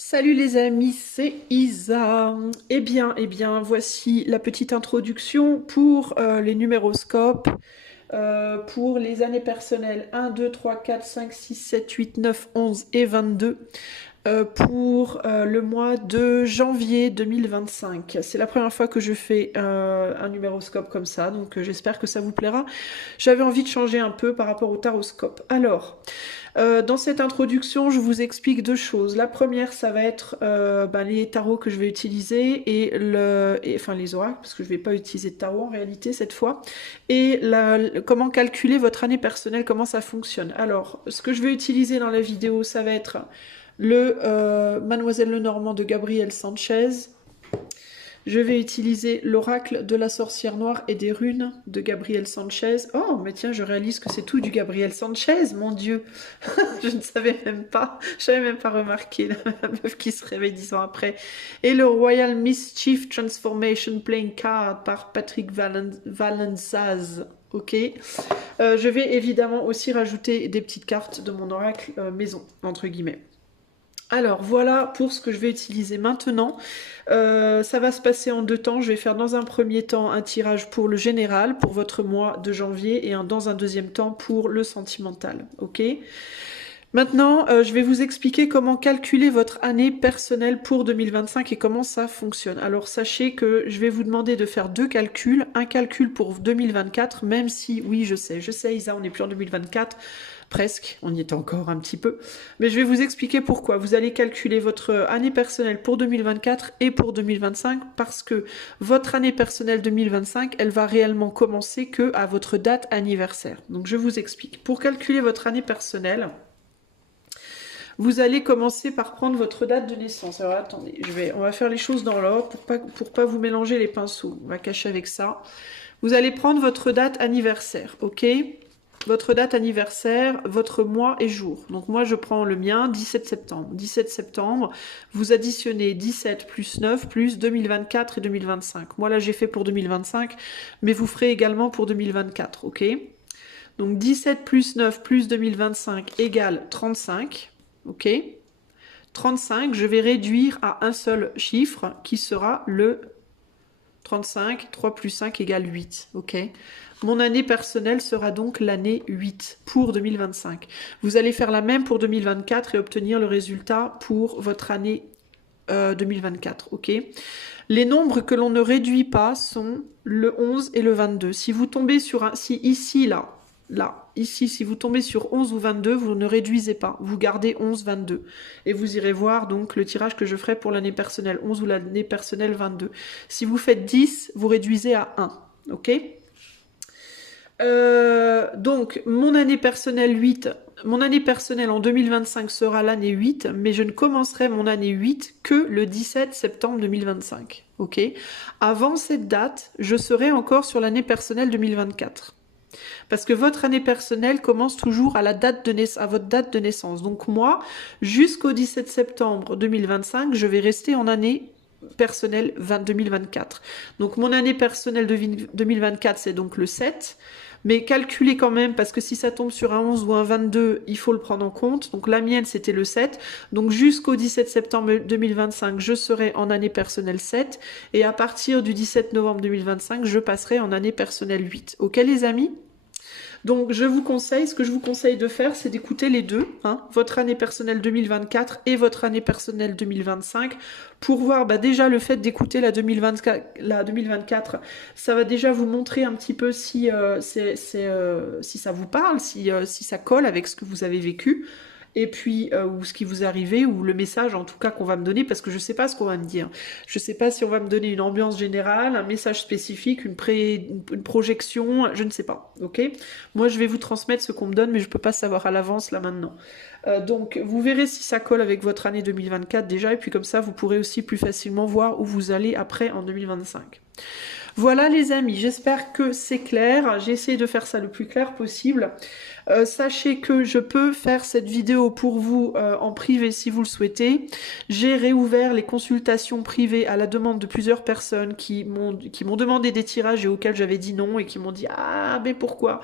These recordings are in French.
Salut les amis, c'est Isa. Eh bien, voici la petite introduction pour les numéroscopes, pour les années personnelles 1, 2, 3, 4, 5, 6, 7, 8, 9, 11 et 22 pour le mois de janvier 2025. C'est la première fois que je fais un numéroscope comme ça, donc j'espère que ça vous plaira. J'avais envie de changer un peu par rapport au taroscope. Alors, dans cette introduction, je vous explique deux choses. La première, ça va être les tarots que je vais utiliser enfin les oracles, parce que je ne vais pas utiliser de tarot en réalité cette fois, et comment calculer votre année personnelle, comment ça fonctionne. Alors, ce que je vais utiliser dans la vidéo, ça va être le Mademoiselle Lenormand de Gabriel Sanchez. Je vais utiliser l'oracle de la sorcière noire et des runes de Gabriel Sanchez. Oh, mais tiens, je réalise que c'est tout du Gabriel Sanchez, mon Dieu. Je ne savais même pas, j'avais même pas remarqué la meuf qui se réveille 10 ans après. Et le Royal Mischief Transformation Playing Card par Patrick Valenzaz. Ok. Je vais évidemment aussi rajouter des petites cartes de mon oracle maison, entre guillemets. Alors voilà pour ce que je vais utiliser maintenant. Ça va se passer en deux temps. Je vais faire dans un premier temps un tirage pour le général, pour votre mois de janvier, et dans un deuxième temps pour le sentimental. Ok. Maintenant, je vais vous expliquer comment calculer votre année personnelle pour 2025 et comment ça fonctionne. Alors sachez que je vais vous demander de faire deux calculs. Un calcul pour 2024, même si, oui, je sais, Isa, on n'est plus en 2024. Presque, on y est encore un petit peu. Mais je vais vous expliquer pourquoi. Vous allez calculer votre année personnelle pour 2024 et pour 2025 parce que votre année personnelle 2025, elle va réellement commencer que à votre date anniversaire. Donc je vous explique. Pour calculer votre année personnelle, vous allez commencer par prendre votre date de naissance. Alors attendez, on va faire les choses dans l'ordre pour pas vous mélanger les pinceaux. On va cacher avec ça. Vous allez prendre votre date anniversaire, ok ? Votre date anniversaire, votre mois et jour. Donc moi je prends le mien, 17 septembre. 17 septembre, vous additionnez 17 plus 9 plus 2024 et 2025. Moi là j'ai fait pour 2025, mais vous ferez également pour 2024, ok ? Donc 17 plus 9 plus 2025 égale 35, ok ? 35, je vais réduire à un seul chiffre qui sera le 35, 3 plus 5 égale 8, ok ? Mon année personnelle sera donc l'année 8 pour 2025. Vous allez faire la même pour 2024 et obtenir le résultat pour votre année 2024, ok ? Les nombres que l'on ne réduit pas sont le 11 et le 22. Si vous tombez sur un... Si ici, ici, si vous tombez sur 11 ou 22, vous ne réduisez pas. Vous gardez 11, 22. Et vous irez voir donc le tirage que je ferai pour l'année personnelle 11 ou l'année personnelle 22. Si vous faites 10, vous réduisez à 1, ok ? Donc, mon année personnelle en 2025 sera l'année 8, mais je ne commencerai mon année 8 que le 17 septembre 2025. Ok ? Avant cette date, je serai encore sur l'année personnelle 2024. Parce que votre année personnelle commence toujours à votre date de naissance. Donc moi, jusqu'au 17 septembre 2025, je vais rester en année personnelle 2024. Donc mon année personnelle 2024, c'est donc le 7. Mais calculez quand même, parce que si ça tombe sur un 11 ou un 22, il faut le prendre en compte. Donc la mienne, c'était le 7. Donc jusqu'au 17 septembre 2025, je serai en année personnelle 7. Et à partir du 17 novembre 2025, je passerai en année personnelle 8. Ok les amis ? Donc ce que je vous conseille de faire, c'est d'écouter les deux, hein, votre année personnelle 2024 et votre année personnelle 2025, pour voir déjà le fait d'écouter la 2024, ça va déjà vous montrer un petit peu si ça vous parle, si ça colle avec ce que vous avez vécu. Et puis, ou ce qui vous est arrivé, ou le message en tout cas qu'on va me donner, parce que je ne sais pas ce qu'on va me dire. Je ne sais pas si on va me donner une ambiance générale, un message spécifique, une projection, je ne sais pas, ok ? Moi, je vais vous transmettre ce qu'on me donne, mais je ne peux pas savoir à l'avance, là, maintenant. Donc, vous verrez si ça colle avec votre année 2024 déjà, et puis comme ça, vous pourrez aussi plus facilement voir où vous allez après en 2025. Voilà les amis, j'espère que c'est clair. J'ai essayé de faire ça le plus clair possible. Sachez que je peux faire cette vidéo pour vous en privé si vous le souhaitez. J'ai réouvert les consultations privées à la demande de plusieurs personnes qui m'ont demandé des tirages et auxquels j'avais dit non et qui m'ont dit ah mais pourquoi?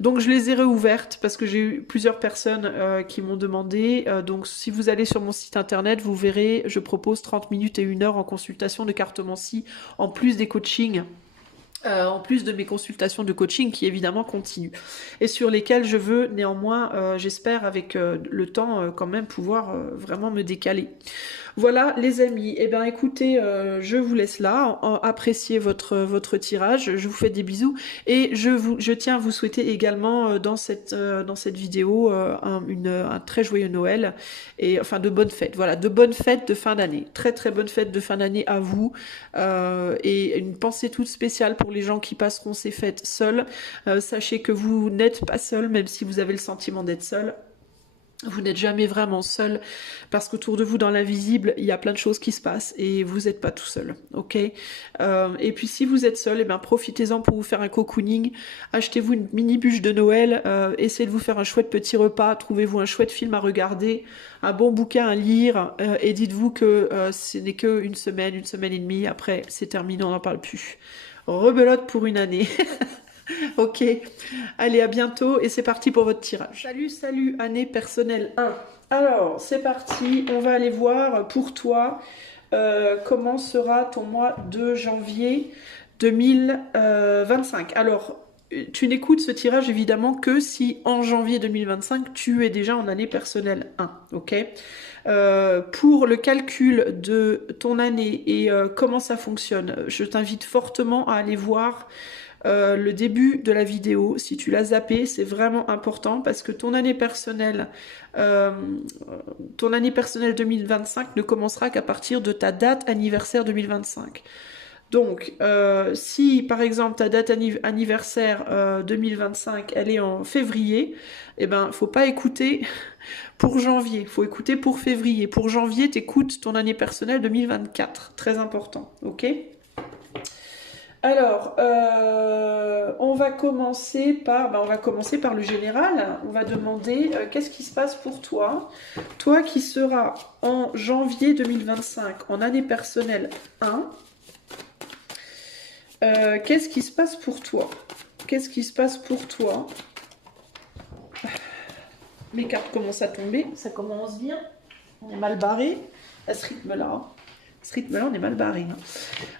Donc je les ai réouvertes parce que j'ai eu plusieurs personnes qui m'ont demandé. Donc si vous allez sur mon site internet, vous verrez, je propose 30 minutes et 1 heure en consultation de cartomancie en plus des coachings. En plus de mes consultations de coaching qui évidemment continuent et sur lesquelles je veux néanmoins, j'espère avec le temps quand même pouvoir vraiment me décaler. Voilà les amis, et bien écoutez, je vous laisse là, appréciez votre tirage, je vous fais des bisous et je tiens à vous souhaiter également dans cette vidéo un très joyeux Noël et enfin de bonnes fêtes, voilà, de bonnes fêtes de fin d'année, très très bonnes fêtes de fin d'année à vous et une pensée toute spéciale pour les gens qui passeront ces fêtes seuls. Sachez que vous n'êtes pas seuls, même si vous avez le sentiment d'être seul. Vous n'êtes jamais vraiment seul parce qu'autour de vous dans l'invisible il y a plein de choses qui se passent et vous n'êtes pas tout seul, ok. Et puis si vous êtes seul, et ben profitez-en pour vous faire un cocooning, achetez-vous une mini bûche de Noël, essayez de vous faire un chouette petit repas, trouvez-vous un chouette film à regarder, un bon bouquin à lire et dites-vous que ce n'est que une semaine et demie, après c'est terminé, on n'en parle plus. Rebelote pour une année. Ok, allez, à bientôt et c'est parti pour votre tirage. Salut, salut, année personnelle 1. Alors, c'est parti, on va aller voir pour toi comment sera ton mois de janvier 2025. Alors, tu n'écoutes ce tirage évidemment que si en janvier 2025, tu es déjà en année personnelle 1, ok. Pour le calcul de ton année et comment ça fonctionne, je t'invite fortement à aller voir le début de la vidéo. Si tu l'as zappé, c'est vraiment important parce que ton année personnelle 2025 ne commencera qu'à partir de ta date anniversaire 2025. Donc, si par exemple ta date anniversaire 2025, elle est en février, eh ben, faut pas écouter pour janvier, faut écouter pour février. Pour janvier, t'écoutes ton année personnelle 2024, très important, ok? Alors, on va commencer par le général. On va demander qu'est-ce qui se passe pour toi. Toi qui seras en janvier 2025 en année personnelle 1. Qu'est-ce qui se passe pour toi? Qu'est-ce qui se passe pour toi? Mes cartes commencent à tomber. Ça commence bien. On est mal barré à ce rythme-là. Ce rythme-là, on est mal barré. Hein.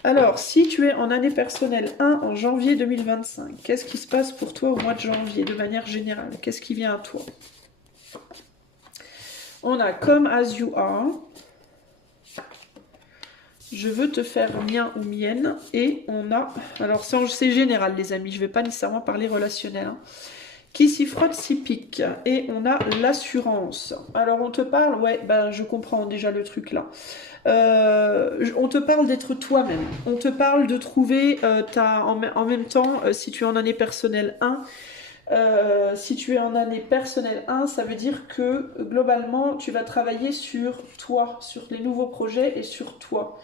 Alors, si tu es en année personnelle 1 en janvier 2025, qu'est-ce qui se passe pour toi au mois de janvier, de manière générale? Qu'est-ce qui vient à toi? On a Come As You Are. Je veux te faire mien ou mienne. Et on a... Alors, c'est général, les amis. Je ne vais pas nécessairement parler relationnel. Hein. Qui s'y frotte s'y pique. Et on a l'assurance. Alors, on te parle... Ouais, ben, je comprends déjà le truc, là. On te parle d'être toi-même. On te parle de trouver en même temps, si tu es en année personnelle 1, si tu es en année personnelle 1, ça veut dire que globalement, tu vas travailler sur toi, sur les nouveaux projets et sur toi.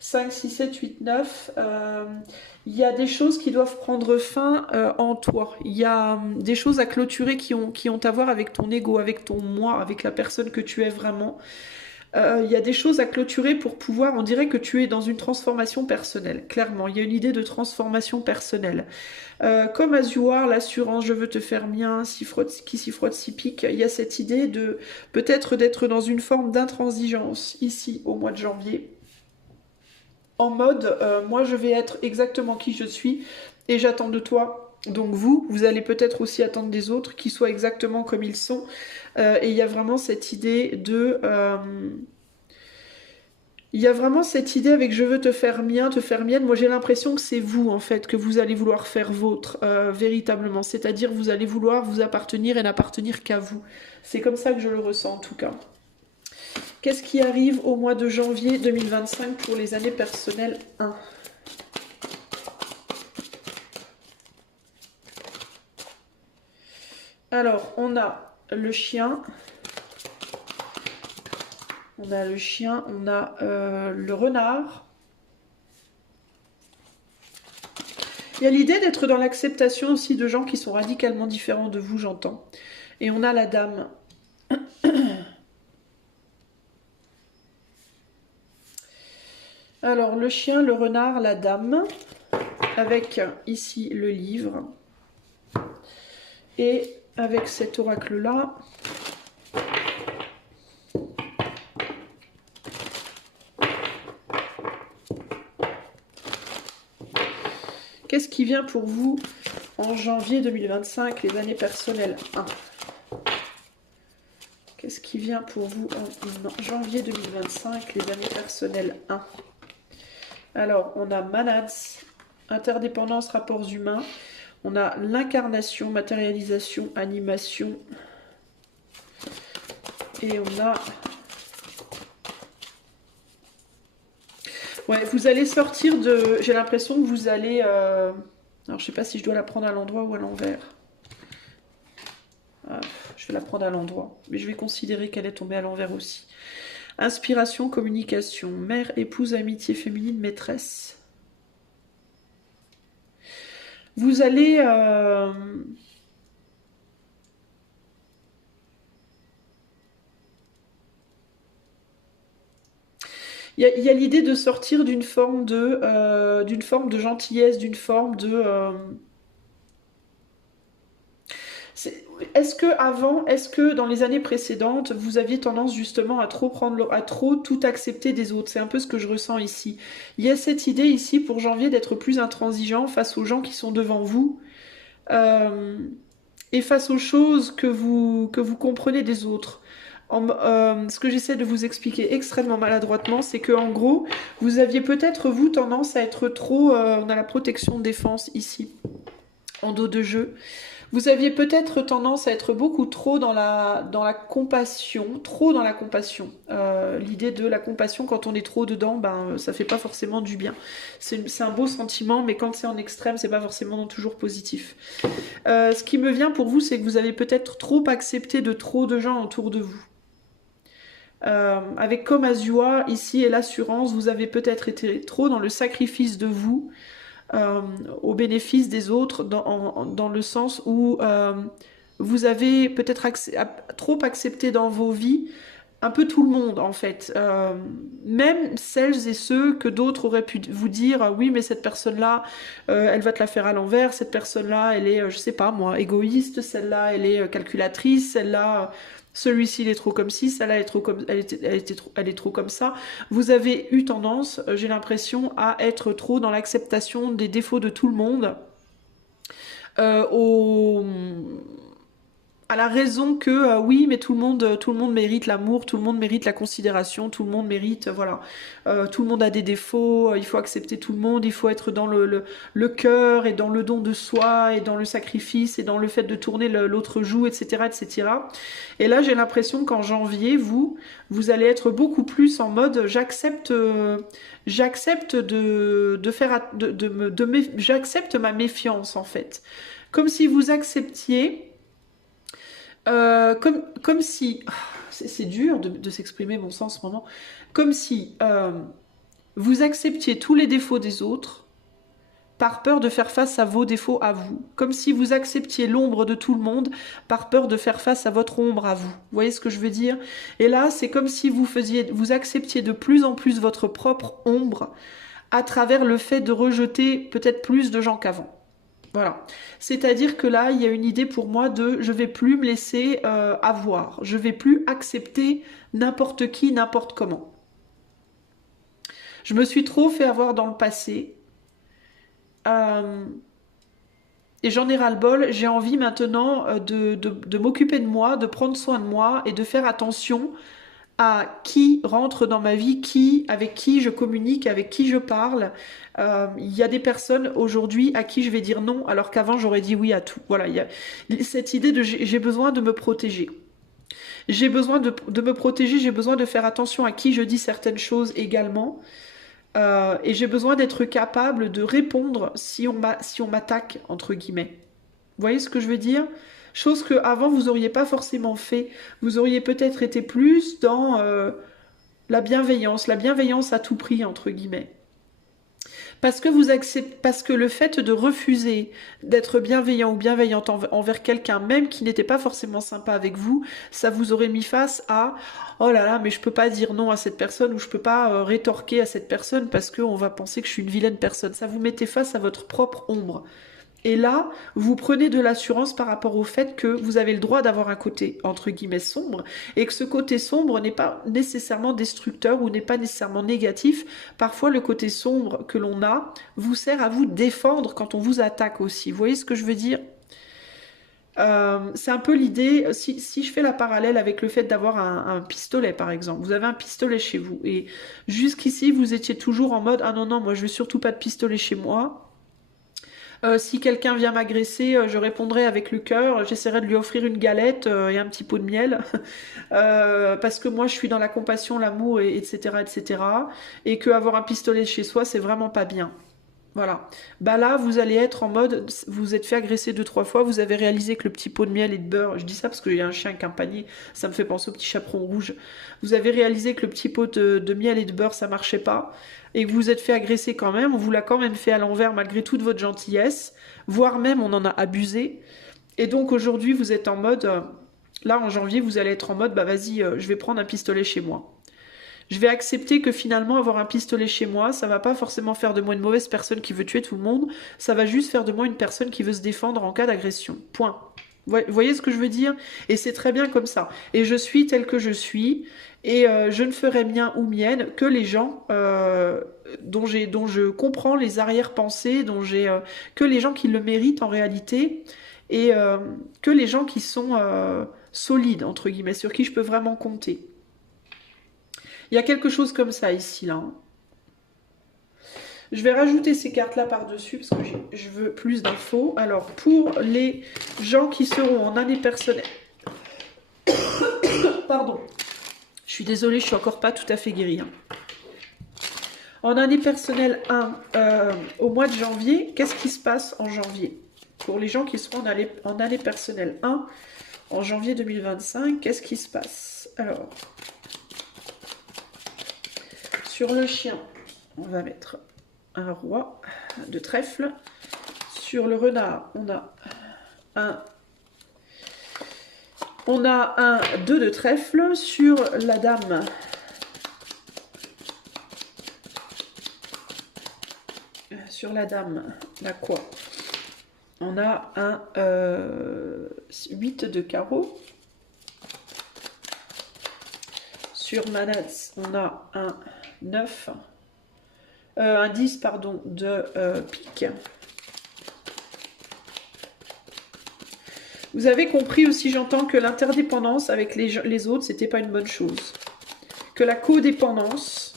5, 6, 7, 8, 9, il y a des choses qui doivent prendre fin en toi. Il y a des choses à clôturer qui ont à voir avec ton ego, avec ton moi, avec la personne que tu es vraiment. Il y a des choses à clôturer pour pouvoir, on dirait que tu es dans une transformation personnelle, clairement, il y a une idée de transformation personnelle. Comme As You Are, l'assurance, je veux te faire mien, qui s'y frotte s'y pique, il y a cette idée de peut-être d'être dans une forme d'intransigeance ici au mois de janvier, en mode, moi je vais être exactement qui je suis et j'attends de toi. Donc vous allez peut-être aussi attendre des autres qui soient exactement comme ils sont. Et il y a vraiment cette idée de... il y a vraiment cette idée avec je veux te faire mien, te faire mienne. Moi j'ai l'impression que c'est vous en fait, que vous allez vouloir faire vôtre véritablement. C'est-à-dire vous allez vouloir vous appartenir et n'appartenir qu'à vous. C'est comme ça que je le ressens en tout cas. Qu'est-ce qui arrive au mois de janvier 2025 pour les années personnelles 1? Alors, on a le chien. On a le chien, on a le renard. Il y a l'idée d'être dans l'acceptation aussi de gens qui sont radicalement différents de vous, j'entends. Et on a la dame. Alors, le chien, le renard, la dame, avec ici le livre. Et avec cet oracle-là, qu'est-ce qui vient pour vous en janvier 2025, les années personnelles 1? Qu'est-ce qui vient pour vous en janvier 2025, les années personnelles 1? Alors, on a Manats, interdépendance, rapports humains. On a l'incarnation, matérialisation, animation. Et on a... Ouais, vous allez sortir de... J'ai l'impression que vous allez... Alors, je sais pas si je dois la prendre à l'endroit ou à l'envers. Ah, je vais la prendre à l'endroit. Mais je vais considérer qu'elle est tombée à l'envers aussi. Inspiration, communication. Mère, épouse, amitié féminine, maîtresse. Vous allez... Il y a l'idée de sortir d'une forme de gentillesse, d'une forme de... Est-ce que dans les années précédentes, vous aviez tendance justement à trop à trop tout accepter des autres? C'est un peu ce que je ressens ici. Il y a cette idée ici pour janvier d'être plus intransigeant face aux gens qui sont devant vous euh, et face aux choses que vous comprenez des autres. Ce que j'essaie de vous expliquer extrêmement maladroitement, c'est que en gros, vous aviez peut-être vous tendance à être trop. On a la protection de défense ici, en dos de jeu. Vous aviez peut-être tendance à être beaucoup trop dans la compassion, trop dans la compassion. L'idée de la compassion, quand on est trop dedans, ben ça fait pas forcément du bien. C'est un beau sentiment, mais quand c'est en extrême, c'est pas forcément toujours positif. Ce qui me vient pour vous, c'est que vous avez peut-être trop accepté de trop de gens autour de vous. Avec comme Azua, ici, et l'assurance, vous avez peut-être été trop dans le sacrifice de vous, au bénéfice des autres, dans le sens où vous avez peut-être trop accepté dans vos vies un peu tout le monde en fait, même celles et ceux que d'autres auraient pu vous dire oui mais cette personne-là elle va te la faire à l'envers, cette personne-là elle est je sais pas moi égoïste, celle-là elle est calculatrice, celle-là celui-ci il est trop comme ci, celle-là elle est trop comme elle est trop comme ça. Vous avez eu tendance, j'ai l'impression, à être trop dans l'acceptation des défauts de tout le monde, au à la raison que oui mais tout le monde mérite l'amour, tout le monde mérite la considération, tout le monde mérite voilà tout le monde a des défauts, il faut accepter tout le monde, il faut être dans le cœur et dans le don de soi et dans le sacrifice et dans le fait de tourner l'autre joue, etc., etc. Et là j'ai l'impression qu'en janvier vous allez être beaucoup plus en mode j'accepte de faire j'accepte ma méfiance en fait, comme si vous acceptiez comme si, c'est dur de s'exprimer mon sens en ce moment, comme si vous acceptiez tous les défauts des autres par peur de faire face à vos défauts à vous. Comme si vous acceptiez l'ombre de tout le monde par peur de faire face à votre ombre à vous. Vous voyez ce que je veux dire? Et là, c'est comme si vous acceptiez de plus en plus votre propre ombre à travers le fait de rejeter peut-être plus de gens qu'avant. Voilà. C'est-à-dire que là, il y a une idée pour moi de je vais plus me laisser avoir. Je vais plus accepter n'importe qui, n'importe comment. Je me suis trop fait avoir dans le passé. Et j'en ai ras-le-bol. J'ai envie maintenant de m'occuper de moi, de prendre soin de moi et de faire attention à qui rentre dans ma vie, avec qui je communique, avec qui je parle. Il y a des personnes aujourd'hui à qui je vais dire non, alors qu'avant j'aurais dit oui à tout. Voilà, il y a cette idée de j'ai besoin de me protéger. J'ai besoin de me protéger, j'ai besoin de faire attention à qui je dis certaines choses également. Et j'ai besoin d'être capable de répondre si on m'attaque, entre guillemets. Vous voyez ce que je veux dire? Chose que avant vous auriez pas forcément fait. Vous auriez peut-être été plus dans la bienveillance à tout prix, entre guillemets. Parce que vous acceptez, parce que le fait de refuser d'être bienveillant ou bienveillante envers quelqu'un, même qui n'était pas forcément sympa avec vous, ça vous aurait mis face à oh là là, mais je peux pas dire non à cette personne ou je peux pas rétorquer à cette personne parce qu'on va penser que je suis une vilaine personne. Ça vous mettait face à votre propre ombre. Et là, vous prenez de l'assurance par rapport au fait que vous avez le droit d'avoir un côté, entre guillemets, sombre, et que ce côté sombre n'est pas nécessairement destructeur ou n'est pas nécessairement négatif. Parfois, le côté sombre que l'on a vous sert à vous défendre quand on vous attaque aussi. Vous voyez ce que je veux dire? C'est un peu l'idée, si je fais la parallèle avec le fait d'avoir un pistolet par exemple, vous avez un pistolet chez vous et jusqu'ici vous étiez toujours en mode ah non non moi je veux surtout pas de pistolet chez moi. Si quelqu'un vient m'agresser, je répondrai avec le cœur, j'essaierai de lui offrir une galette et un petit pot de miel, parce que moi je suis dans la compassion, l'amour, etc., etc. Et que avoir un pistolet chez soi, c'est vraiment pas bien. Voilà. Bah là, vous allez être en mode, vous vous êtes fait agresser 2, 3 fois, vous avez réalisé que le petit pot de miel et de beurre, je dis ça parce qu'il y a un chien avec un panier, ça me fait penser au petit chaperon rouge. Vous avez réalisé que le petit pot de miel et de beurre, ça marchait pas, et que vous vous êtes fait agresser quand même, on vous l'a quand même fait à l'envers malgré toute votre gentillesse, voire même on en a abusé. Et donc aujourd'hui, vous êtes en mode, là en janvier, vous allez être en mode, bah vas-y, je vais prendre un pistolet chez moi. Je vais accepter que finalement avoir un pistolet chez moi, ça va pas forcément faire de moi une mauvaise personne qui veut tuer tout le monde, ça va juste faire de moi une personne qui veut se défendre en cas d'agression. Point. Vous voyez ce que je veux dire? Et c'est très bien comme ça. Et je suis telle que je suis, et je ne ferai mien ou mienne que les gens dont je comprends les arrière-pensées, que les gens qui le méritent en réalité, et que les gens qui sont solides, entre guillemets, sur qui je peux vraiment compter. Il y a quelque chose comme ça ici, là. Hein. Je vais rajouter ces cartes-là par-dessus parce que je veux plus d'infos. Alors, pour les gens qui seront en année personnelle... Pardon. Je suis désolée, je suis encore pas tout à fait guérie. Hein. En année personnelle 1, au mois de janvier, qu'est-ce qui se passe en janvier? Pour les gens qui seront en année personnelle 1, en janvier 2025, qu'est-ce qui se passe? Alors... Sur le chien, on va mettre un roi de trèfle. Sur le renard, on a un 2 de trèfle. Sur la dame, la quoi? On a un 8 de carreau. Sur Manette, on a un 9, un 10 pardon, de pique. Vous avez compris aussi, j'entends, que l'interdépendance avec les autres, c'était pas une bonne chose. Que la codépendance,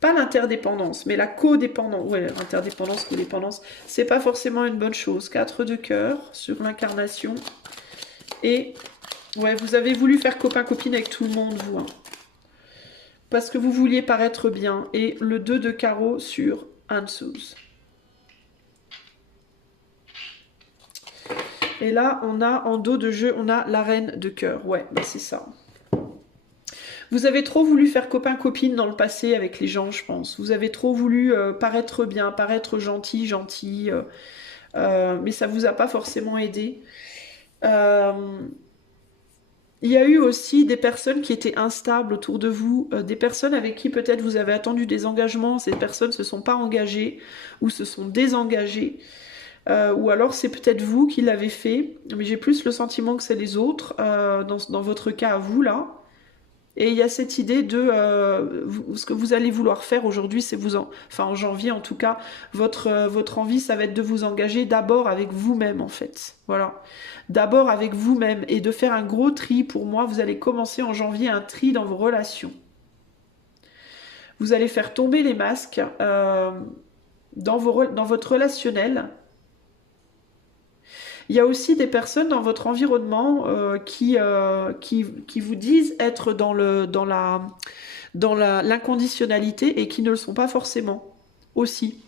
pas l'interdépendance, mais la codépendance, ouais, interdépendance, codépendance, c'est pas forcément une bonne chose. 4 de cœur sur l'incarnation. Et, ouais, vous avez voulu faire copain-copine avec tout le monde, vous, hein. Parce que vous vouliez paraître bien. Et le 2 de carreau sur Ansous. Et là, on a en dos de jeu, on a la reine de cœur. Ouais, bah c'est ça. Vous avez trop voulu faire copain-copine dans le passé avec les gens, je pense. Vous avez trop voulu paraître bien, paraître gentil, mais ça vous a pas forcément aidé. Il y a eu aussi des personnes qui étaient instables autour de vous, des personnes avec qui peut-être vous avez attendu des engagements, ces personnes ne se sont pas engagées ou se sont désengagées, ou alors c'est peut-être vous qui l'avez fait, mais j'ai plus le sentiment que c'est les autres, dans votre cas à vous là. Et il y a cette idée de ce que vous allez vouloir faire aujourd'hui, c'est enfin en janvier en tout cas, votre envie, ça va être de vous engager d'abord avec vous-même en fait. Voilà. D'abord avec vous-même et de faire un gros tri. Pour moi, vous allez commencer en janvier un tri dans vos relations. Vous allez faire tomber les masques dans votre relationnel. Il y a aussi des personnes dans votre environnement qui vous disent être dans l'inconditionnalité et qui ne le sont pas forcément aussi.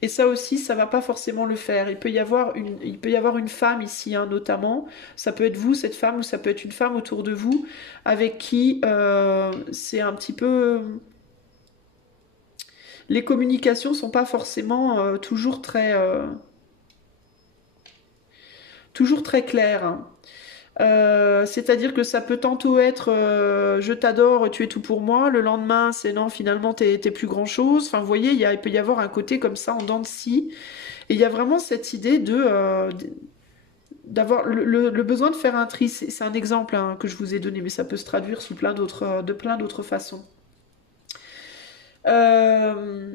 Et ça aussi, ça va pas forcément le faire. Il peut y avoir une femme ici, hein, notamment. Ça peut être vous, cette femme, ou ça peut être une femme autour de vous avec qui c'est un petit peu... les communications sont pas forcément toujours très claires, hein. C'est-à-dire que ça peut tantôt être je t'adore, tu es tout pour moi, le lendemain c'est non, finalement t'es plus grand-chose. Enfin, vous voyez, il peut y avoir un côté comme ça en dents de scie. Et il y a vraiment cette idée d'avoir le besoin de faire un tri. C'est un exemple hein, que je vous ai donné, mais ça peut se traduire sous de plein d'autres façons. Euh,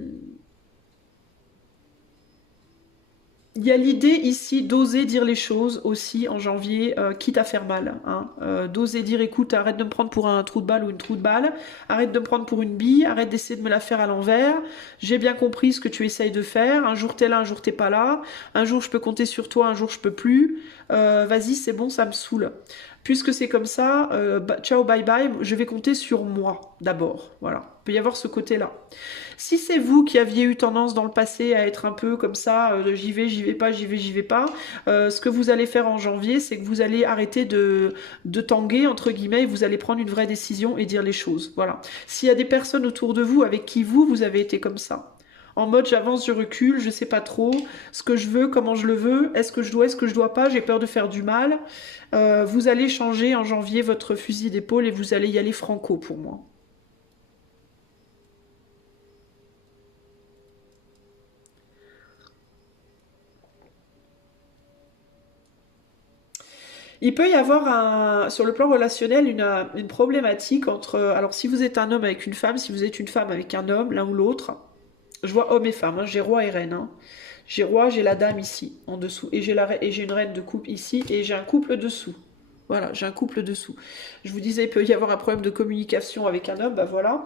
Il y a l'idée ici d'oser dire les choses aussi en janvier, quitte à faire mal, hein. D'oser dire écoute, arrête de me prendre pour un trou de balle ou une trou de balle, arrête de me prendre pour une bille, arrête d'essayer de me la faire à l'envers. J'ai bien compris ce que tu essayes de faire. Un jour t'es là, un jour t'es pas là. Un jour je peux compter sur toi, un jour je peux plus. Vas-y, c'est bon, ça me saoule. Puisque c'est comme ça, ciao, bye bye, je vais compter sur moi d'abord. Voilà. Il peut y avoir ce côté-là. Si c'est vous qui aviez eu tendance dans le passé à être un peu comme ça, j'y vais pas, j'y vais pas, ce que vous allez faire en janvier, c'est que vous allez arrêter de tanguer, entre guillemets, et vous allez prendre une vraie décision et dire les choses. Voilà. S'il y a des personnes autour de vous avec qui vous avez été comme ça, en mode j'avance, je recule, je sais pas trop ce que je veux, comment je le veux, est-ce que je dois pas, j'ai peur de faire du mal. Vous allez changer en janvier votre fusil d'épaule et vous allez y aller franco pour moi. Il peut y avoir sur le plan relationnel une problématique entre, alors si vous êtes un homme avec une femme, si vous êtes une femme avec un homme, l'un ou l'autre, je vois homme et femme, hein, j'ai roi et reine, hein. J'ai roi, j'ai la dame ici, en dessous, et j'ai une reine de coupe ici, et j'ai un couple dessous. Voilà, j'ai un couple dessous. Je vous disais, il peut y avoir un problème de communication avec un homme, bah voilà.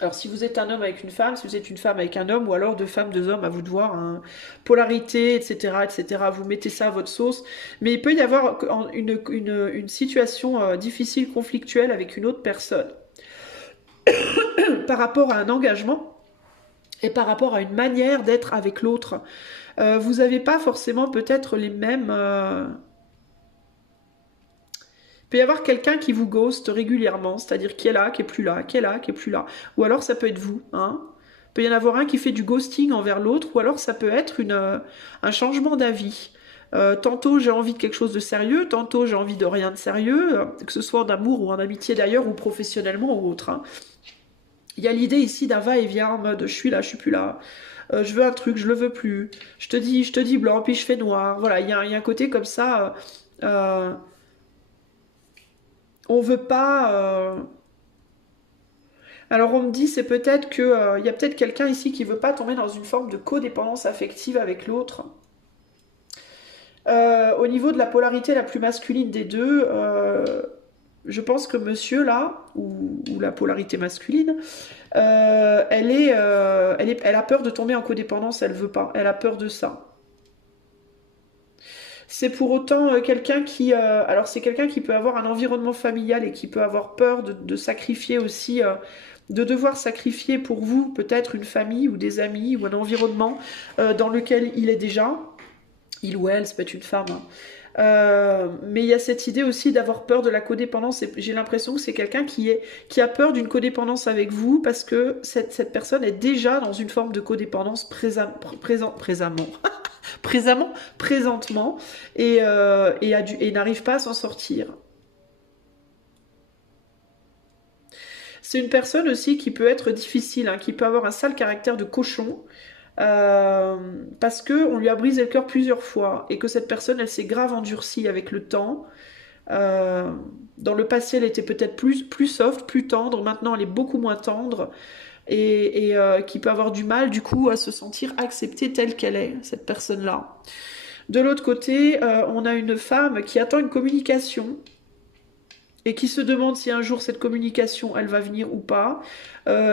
Alors, si vous êtes un homme avec une femme, si vous êtes une femme avec un homme, ou alors deux femmes, deux hommes, à vous de voir, hein, polarité, etc., etc., vous mettez ça à votre sauce. Mais il peut y avoir une situation difficile, conflictuelle avec une autre personne par rapport à un engagement et par rapport à une manière d'être avec l'autre. Vous n'avez pas forcément peut-être les mêmes. Il peut y avoir quelqu'un qui vous ghost régulièrement, c'est-à-dire qui est là, qui est plus là, qui est là, qui est plus là. Ou alors ça peut être vous, hein. Il peut y en avoir un qui fait du ghosting envers l'autre, ou alors ça peut être un changement d'avis. Tantôt j'ai envie de quelque chose de sérieux, tantôt j'ai envie de rien de sérieux, que ce soit en amour ou en amitié d'ailleurs, ou professionnellement ou autre, hein. Il y a l'idée ici d'un va-et-vient en mode je suis là, je suis plus là. Je veux un truc, je le veux plus. Je te dis blanc, puis je fais noir. Voilà, il y a un côté comme ça. On veut pas. Alors on me dit c'est peut-être que il y a peut-être quelqu'un ici qui veut pas tomber dans une forme de codépendance affective avec l'autre. Au niveau de la polarité la plus masculine des deux, je pense que monsieur là, ou la polarité masculine, elle a peur de tomber en codépendance, elle veut pas, elle a peur de ça. C'est pour autant quelqu'un alors c'est quelqu'un qui peut avoir un environnement familial et qui peut avoir peur de sacrifier aussi, de devoir sacrifier pour vous peut-être une famille ou des amis ou un environnement dans lequel il est déjà, il ou elle, ça peut être une femme, hein. Mais il y a cette idée aussi d'avoir peur de la codépendance et j'ai l'impression que c'est quelqu'un qui a peur d'une codépendance avec vous parce que cette personne est déjà dans une forme de codépendance présentement présentement, et n'arrive pas à s'en sortir. C'est une personne aussi qui peut être difficile, hein, qui peut avoir un sale caractère de cochon, euh, parce que on lui a brisé le cœur plusieurs fois et que cette personne, elle s'est grave endurcie avec le temps. Euh, dans le passé, elle était peut-être plus soft, plus tendre. Maintenant, elle est beaucoup moins tendre et qui peut avoir du mal, du coup, à se sentir acceptée telle qu'elle est, cette personne-là. De l'autre côté, on a une femme qui attend une communication et qui se demande si un jour cette communication, elle va venir ou pas,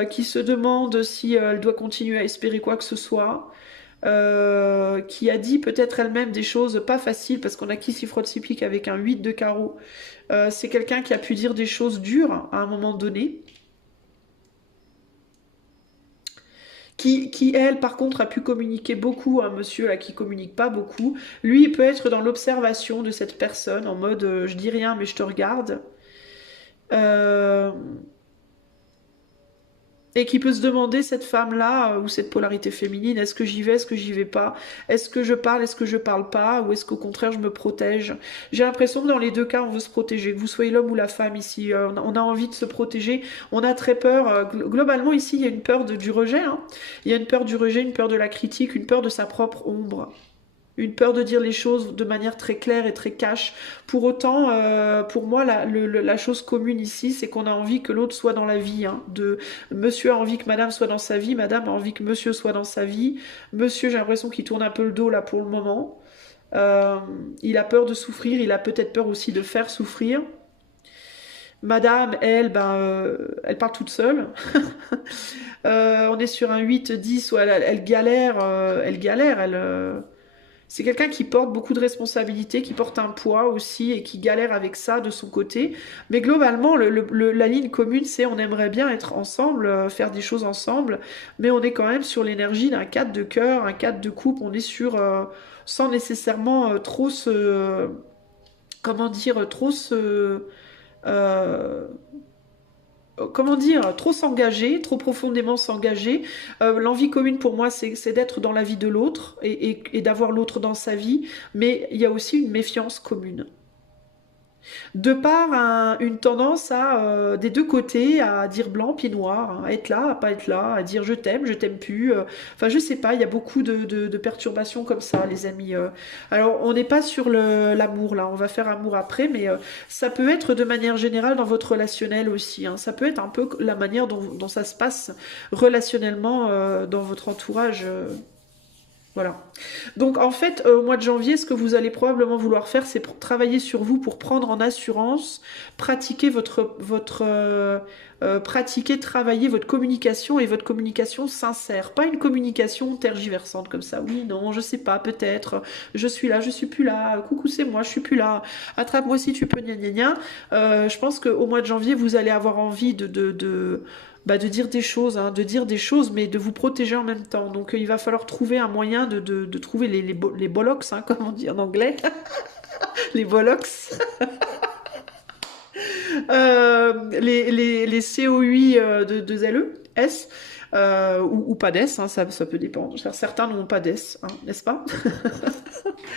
qui se demande si elle doit continuer à espérer quoi que ce soit, qui a dit peut-être elle-même des choses pas faciles, parce qu'on a qui s'y frotte s'y pique avec un 8 de carreau. C'est quelqu'un qui a pu dire des choses dures à un moment donné, elle, par contre, a pu communiquer beaucoup, un monsieur là qui communique pas beaucoup. Lui, il peut être dans l'observation de cette personne, en mode je dis rien, mais je te regarde. Euh, Et qui peut se demander, cette femme-là, ou cette polarité féminine, est-ce que j'y vais, est-ce que j'y vais pas? Est-ce que je parle, est-ce que je parle pas? Ou est-ce qu'au contraire, je me protège? J'ai l'impression que dans les deux cas, on veut se protéger. Que vous soyez l'homme ou la femme ici, on a envie de se protéger. On a très peur. Globalement, ici, il y a une peur du rejet. Hein. Il y a une peur du rejet, une peur de la critique, une peur de sa propre ombre. Une peur de dire les choses de manière très claire et très cash. Pour autant, pour moi, la chose commune ici, c'est qu'on a envie que l'autre soit dans la vie. Hein, monsieur a envie que madame soit dans sa vie, madame a envie que monsieur soit dans sa vie. Monsieur, j'ai l'impression qu'il tourne un peu le dos là pour le moment. Euh, il a peur de souffrir, il a peut-être peur aussi de faire souffrir. Madame, elle, elle parle toute seule. On est sur un 8-10 où elle galère, c'est quelqu'un qui porte beaucoup de responsabilités, qui porte un poids aussi et qui galère avec ça de son côté. Mais globalement, la ligne commune, c'est on aimerait bien être ensemble, faire des choses ensemble, mais on est quand même sur l'énergie d'un cadre de cœur, un cadre de couple. On est sur, sans nécessairement trop se, comment dire, trop se, euh, comment dire, trop s'engager, trop profondément s'engager. L'envie commune pour moi, c'est d'être dans la vie de l'autre et d'avoir l'autre dans sa vie, mais il y a aussi une méfiance commune. De par une tendance des deux côtés à dire blanc puis noir, hein, à être là, à pas être là, à dire je t'aime plus. Enfin, je sais pas, il y a beaucoup de perturbations comme ça, les amis. Alors, on n'est pas sur l'amour là, on va faire amour après, mais ça peut être de manière générale dans votre relationnel aussi. Hein. Ça peut être un peu la manière dont ça se passe relationnellement dans votre entourage. Voilà. Donc en fait, au mois de janvier, ce que vous allez probablement vouloir faire, c'est travailler sur vous pour prendre en assurance, pratiquer pratiquer, travailler votre communication et votre communication sincère. Pas une communication tergiversante comme ça. Oui, non, je sais pas, peut-être. Je suis là, je suis plus là. Coucou, c'est moi, je suis plus là. Attrape-moi si tu peux, gna gna gna. Je pense qu'au mois de janvier, vous allez avoir envie de dire des choses, hein, de dire des choses, mais de vous protéger en même temps. Donc il va falloir trouver un moyen de trouver les bollocks, hein, comme on dit en anglais, les bollocks, les COI de LE, S, ou pas d'S, hein, ça peut dépendre. Certains n'ont pas d'S, hein, n'est-ce pas?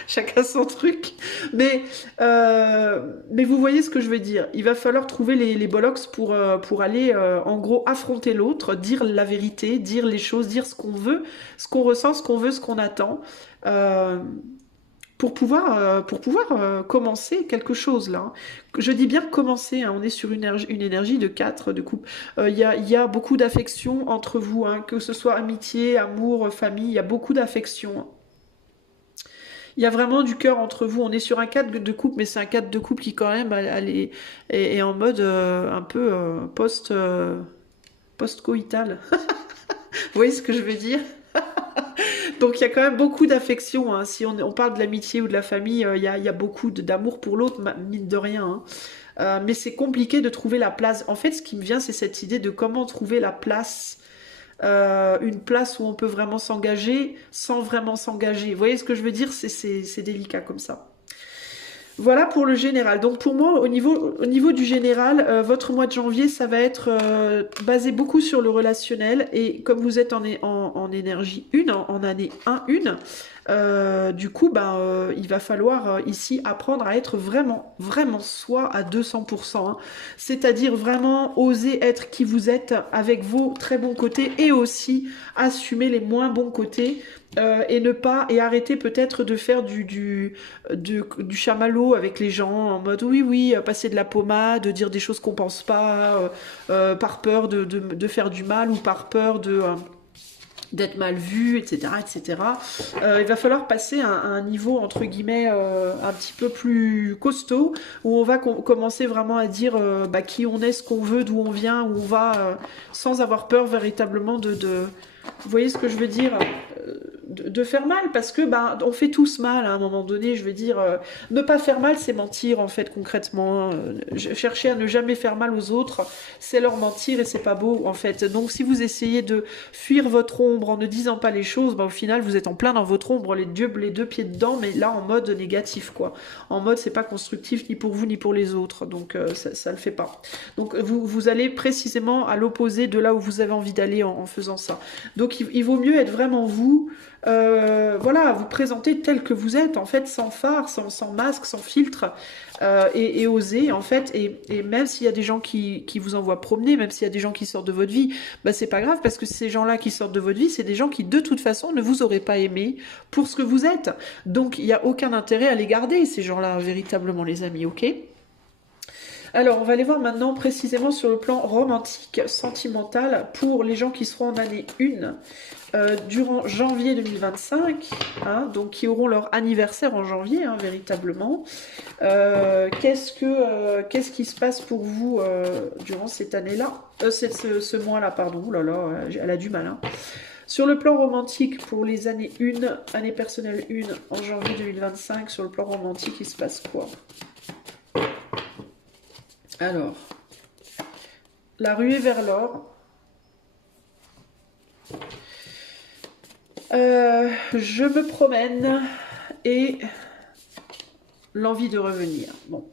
Chacun son truc. Mais vous voyez ce que je veux dire. Il va falloir trouver les bollocks pour aller, en gros, affronter l'autre, dire la vérité, dire les choses, dire ce qu'on veut, ce qu'on ressent, ce qu'on veut, ce qu'on attend. Euh, pour pouvoir commencer quelque chose là. Hein. Je dis bien commencer, hein, on est sur une énergie de 4 de couple. Il y a beaucoup d'affection entre vous, hein, que ce soit amitié, amour, famille, il y a beaucoup d'affection. Hein. Il y a vraiment du cœur entre vous. On est sur un cadre de couple, mais c'est un cadre de couple qui quand même est en mode un peu post-coïtal. Vous voyez ce que je veux dire? Donc il y a quand même beaucoup d'affection. Hein. Si on parle de l'amitié ou de la famille, il y a beaucoup d'amour pour l'autre, mine de rien. Hein. Mais c'est compliqué de trouver la place. En fait, ce qui me vient, c'est cette idée de comment trouver la place, une place où on peut vraiment s'engager sans vraiment s'engager. Vous voyez ce que je veux dire? C'est délicat comme ça. Voilà pour le général. Donc pour moi, au niveau du général, votre mois de janvier, ça va être basé beaucoup sur le relationnel. Et comme vous êtes en énergie 1, en année 1, du coup, il va falloir ici apprendre à être vraiment, vraiment soi à 200%. Hein. C'est-à-dire vraiment oser être qui vous êtes avec vos très bons côtés et aussi assumer les moins bons côtés. Et arrêter peut-être de faire du chamallow avec les gens en mode oui, passer de la pommade, dire des choses qu'on pense pas, par peur de faire du mal ou par peur d'être mal vu, etc., etc. Il va falloir passer à un niveau, entre guillemets, un petit peu plus costaud, où on va commencer vraiment à dire qui on est, ce qu'on veut, d'où on vient, où on va, sans avoir peur véritablement de... Vous voyez ce que je veux dire? de faire mal, parce que ben, on fait tous mal à un moment donné, je veux dire, ne pas faire mal, c'est mentir en fait concrètement, hein. Chercher à ne jamais faire mal aux autres, c'est leur mentir et c'est pas beau en fait. Donc si vous essayez de fuir votre ombre en ne disant pas les choses, ben, au final vous êtes en plein dans votre ombre, les deux pieds dedans, mais là en mode négatif quoi. En mode c'est pas constructif ni pour vous ni pour les autres, donc ça le fait pas. Donc vous allez précisément à l'opposé de là où vous avez envie d'aller en faisant ça. Donc il vaut mieux être vraiment vous, voilà, vous présenter tel que vous êtes, en fait, sans phare, sans masque, sans filtre, et oser, en fait, et même s'il y a des gens qui vous envoient promener, même s'il y a des gens qui sortent de votre vie, bah c'est pas grave, parce que ces gens-là qui sortent de votre vie, c'est des gens qui, de toute façon, ne vous auraient pas aimé pour ce que vous êtes. Donc il n'y a aucun intérêt à les garder, ces gens-là, véritablement, les amis, ok? Alors, on va aller voir maintenant précisément sur le plan romantique, sentimental, pour les gens qui seront en année 1 durant janvier 2025, hein, donc qui auront leur anniversaire en janvier, hein, véritablement. Qu'est-ce qui se passe pour vous durant cette année-là, ce mois-là, pardon. Ouh là là, elle a du mal, hein. Sur le plan romantique, pour les années 1, année personnelle 1, en janvier 2025, sur le plan romantique, il se passe quoi? Alors, la ruée vers l'or. Je me promène et l'envie de revenir. Bon.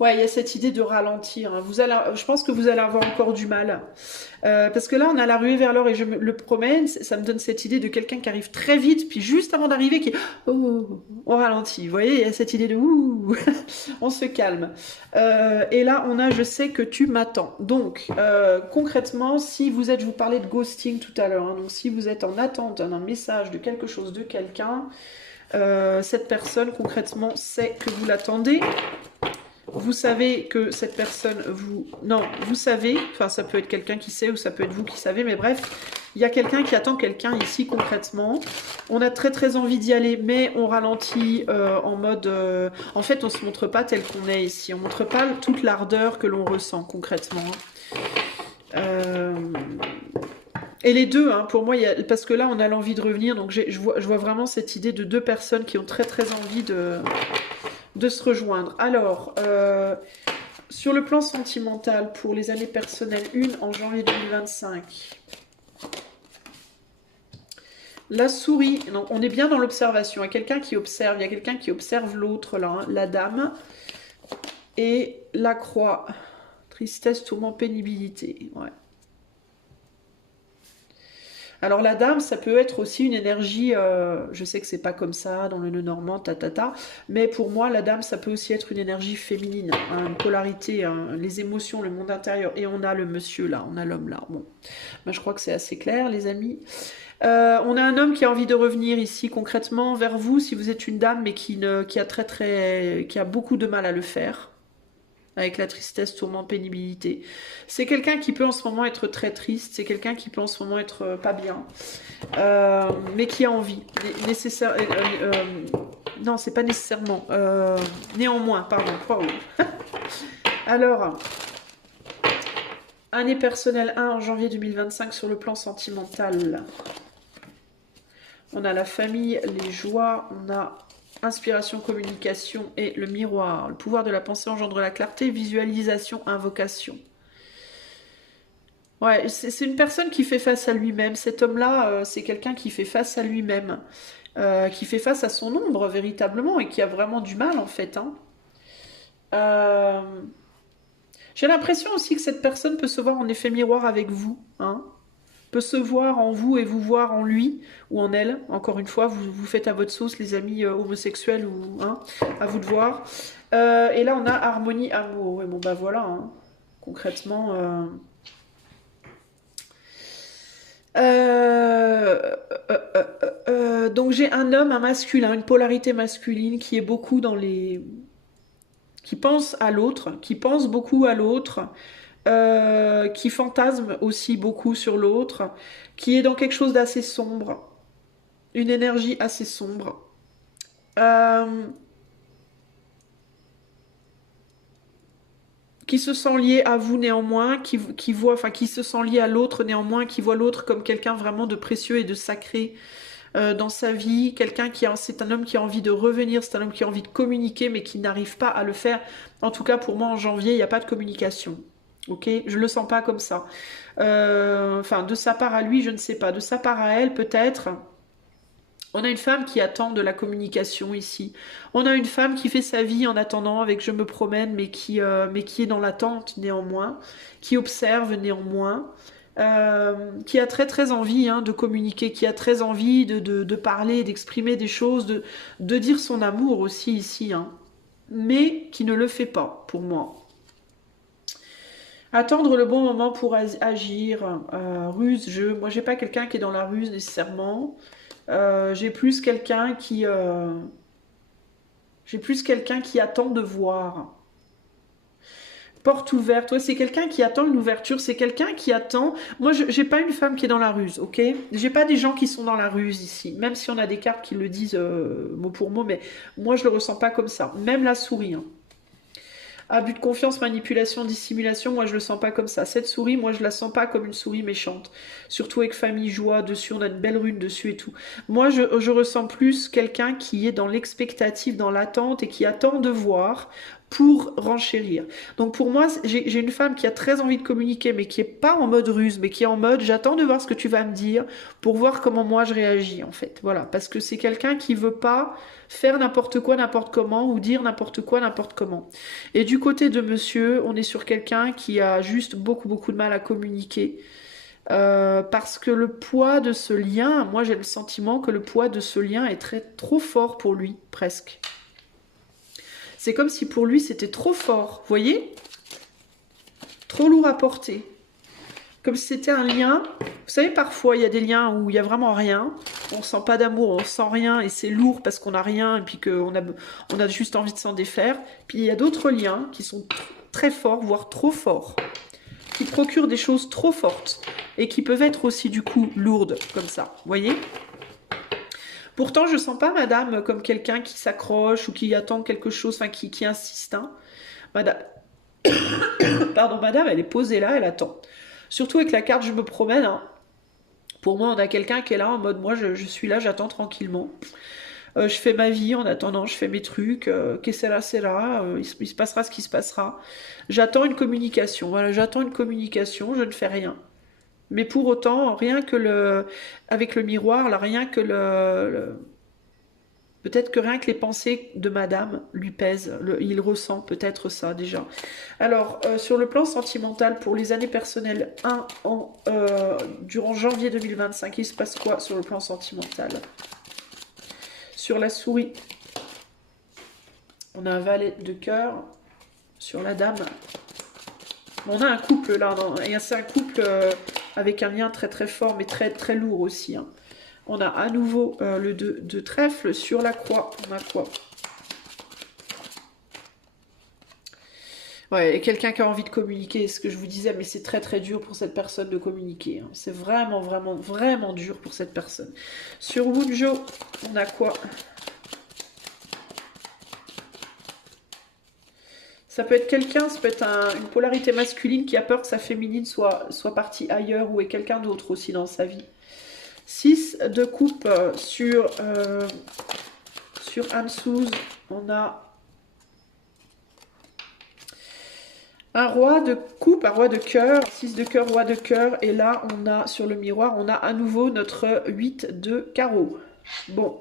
Ouais, il y a cette idée de ralentir, hein. Je pense que vous allez avoir encore du mal. Parce que là, on a la ruée vers l'or et je me le promène. Ça me donne cette idée de quelqu'un qui arrive très vite, puis juste avant d'arriver, oh, on ralentit. Vous voyez, il y a cette idée de ouh, on se calme. Et là, on a je sais que tu m'attends. Donc, concrètement, si vous êtes, je vous parlais de ghosting tout à l'heure, hein, donc si vous êtes en attente d'un message de quelque chose de quelqu'un, cette personne concrètement sait que vous l'attendez. Vous savez que cette personne vous... Non, vous savez, enfin ça peut être quelqu'un qui sait ou ça peut être vous qui savez, mais bref, il y a quelqu'un qui attend quelqu'un ici concrètement. On a très très envie d'y aller, mais on ralentit en mode... En fait, on se montre pas tel qu'on est ici. On montre pas toute l'ardeur que l'on ressent concrètement. Et les deux, hein, pour moi, parce que là, on a l'envie de revenir, donc je vois vraiment cette idée de deux personnes qui ont très très envie de se rejoindre. Alors, sur le plan sentimental, pour les années personnelles 1 en janvier 2025, la souris, donc on est bien dans l'observation, il y a quelqu'un qui observe, il y a quelqu'un qui observe l'autre là, hein, la dame, et la croix, tristesse, tourment, pénibilité, ouais. Alors la dame, ça peut être aussi une énergie, je sais que c'est pas comme ça dans le nœud normand, mais pour moi la dame, ça peut aussi être une énergie féminine, hein, une polarité, hein, les émotions, le monde intérieur, et on a le monsieur là, on a l'homme là. Bon, ben, je crois que c'est assez clair les amis. On a un homme qui a envie de revenir ici concrètement vers vous, si vous êtes une dame, mais qui a beaucoup de mal à le faire. Avec la tristesse, tourment, pénibilité. C'est quelqu'un qui peut en ce moment être très triste, c'est quelqu'un qui peut en ce moment être pas bien, mais qui a envie. Non, c'est pas nécessairement. Néanmoins, pardon. Alors, année personnelle 1 en janvier 2025 sur le plan sentimental. On a la famille, les joies, on a... Inspiration, communication et le miroir. Le pouvoir de la pensée engendre la clarté, visualisation, invocation. Ouais, c'est une personne qui fait face à lui-même. Cet homme-là, c'est quelqu'un qui fait face à lui-même, qui fait face à son ombre véritablement et qui a vraiment du mal en fait, hein. Euh, J'ai l'impression aussi que cette personne peut se voir en effet miroir avec vous, hein, peut se voir en vous et vous voir en lui ou en elle. Encore une fois, vous faites à votre sauce, les amis homosexuels, ou hein, à vous de voir. Et là, on a harmonie, amour. Ouais, bon, bah voilà, hein, concrètement. Donc j'ai un homme, un masculin, une polarité masculine qui est beaucoup dans les... qui pense à l'autre, qui pense beaucoup à l'autre, qui fantasme aussi beaucoup sur l'autre, qui est dans quelque chose d'assez sombre, une énergie assez sombre. qui se sent lié à vous néanmoins, qui voit, enfin qui se sent lié à l'autre néanmoins, qui voit l'autre comme quelqu'un vraiment de précieux et de sacré dans sa vie, quelqu'un c'est un homme qui a envie de revenir, c'est un homme qui a envie de communiquer mais qui n'arrive pas à le faire. En tout cas pour moi en janvier, il n'y a pas de communication. Ok, je le sens pas comme ça. Enfin, de sa part à lui, je ne sais pas. De sa part à elle, peut-être. On a une femme qui attend de la communication ici. On a une femme qui fait sa vie en attendant avec je me promène, mais qui est dans l'attente néanmoins, qui observe néanmoins, qui a très très envie de communiquer, qui a très envie de parler, d'exprimer des choses, de dire son amour aussi ici, mais qui ne le fait pas pour moi. Attendre le bon moment pour agir, ruse, moi j'ai pas quelqu'un qui est dans la ruse nécessairement. J'ai plus quelqu'un qui attend de voir. Porte ouverte, ouais, c'est quelqu'un qui attend une ouverture, c'est quelqu'un qui attend. Moi, j'ai pas une femme qui est dans la ruse, ok? J'ai pas des gens qui sont dans la ruse ici, même si on a des cartes qui le disent mot pour mot, mais moi je le ressens pas comme ça. Même la souris. Abus de confiance, manipulation, dissimulation, moi je le sens pas comme ça. Cette souris, moi je la sens pas comme une souris méchante. Surtout avec famille, joie, dessus, on a une belle rune dessus et tout. Moi je ressens plus quelqu'un qui est dans l'expectative, dans l'attente et qui attend de voir pour renchérir. Donc pour moi, j'ai une femme qui a très envie de communiquer, mais qui est pas en mode ruse, mais qui est en mode j'attends de voir ce que tu vas me dire pour voir comment moi je réagis en fait. Voilà, parce que c'est quelqu'un qui veut pas faire n'importe quoi, n'importe comment, ou dire n'importe quoi, n'importe comment. Et du côté de monsieur, on est sur quelqu'un qui a juste beaucoup, beaucoup de mal à communiquer. Parce que le poids de ce lien, moi j'ai le sentiment que le poids de ce lien est trop fort pour lui, presque. C'est comme si pour lui c'était trop fort, vous voyez? Trop lourd à porter. Comme si c'était un lien. Vous savez, parfois il y a des liens où il n'y a vraiment rien. On sent pas d'amour, on sent rien et c'est lourd parce qu'on n'a rien et puis qu'on on a juste envie de s'en défaire. Puis il y a d'autres liens qui sont très forts, voire trop forts, qui procurent des choses trop fortes et qui peuvent être aussi du coup lourdes comme ça. Vous voyez? Pourtant, je sens pas madame comme quelqu'un qui s'accroche ou qui attend quelque chose, enfin qui insiste. Madame, pardon, madame, elle est posée là, elle attend. Surtout avec la carte je me promène. Pour moi, on a quelqu'un qui est là en mode moi je suis là, j'attends tranquillement. Je fais ma vie en attendant, je fais mes trucs. Que c'est là, il se passera ce qui se passera. J'attends une communication. Voilà, j'attends une communication, je ne fais rien. Mais pour autant, rien que avec le miroir, là, rien que peut-être que rien que les pensées de madame lui pèsent, il ressent peut-être ça déjà. Alors, sur le plan sentimental, pour les années personnelles, durant janvier 2025, il se passe quoi sur le plan sentimental? Sur la souris, on a un valet de cœur. Sur la dame, on a un couple là, et c'est un couple avec un lien très très fort, mais très très lourd aussi. On a à nouveau le 2 de trèfle. Sur la croix, on a quoi? Ouais, et quelqu'un qui a envie de communiquer, ce que je vous disais, mais c'est très très dur pour cette personne de communiquer. C'est vraiment, vraiment, vraiment dur pour cette personne. Sur Wunjo, on a quoi? Ça peut être quelqu'un, ça peut être une polarité masculine qui a peur que sa féminine soit partie ailleurs ou est quelqu'un d'autre aussi dans sa vie. 6 de coupe sur Anne-Souze, on a un roi de coupe, un roi de cœur, 6 de cœur, roi de cœur, et là on a sur le miroir, on a à nouveau notre 8 de carreau. Bon.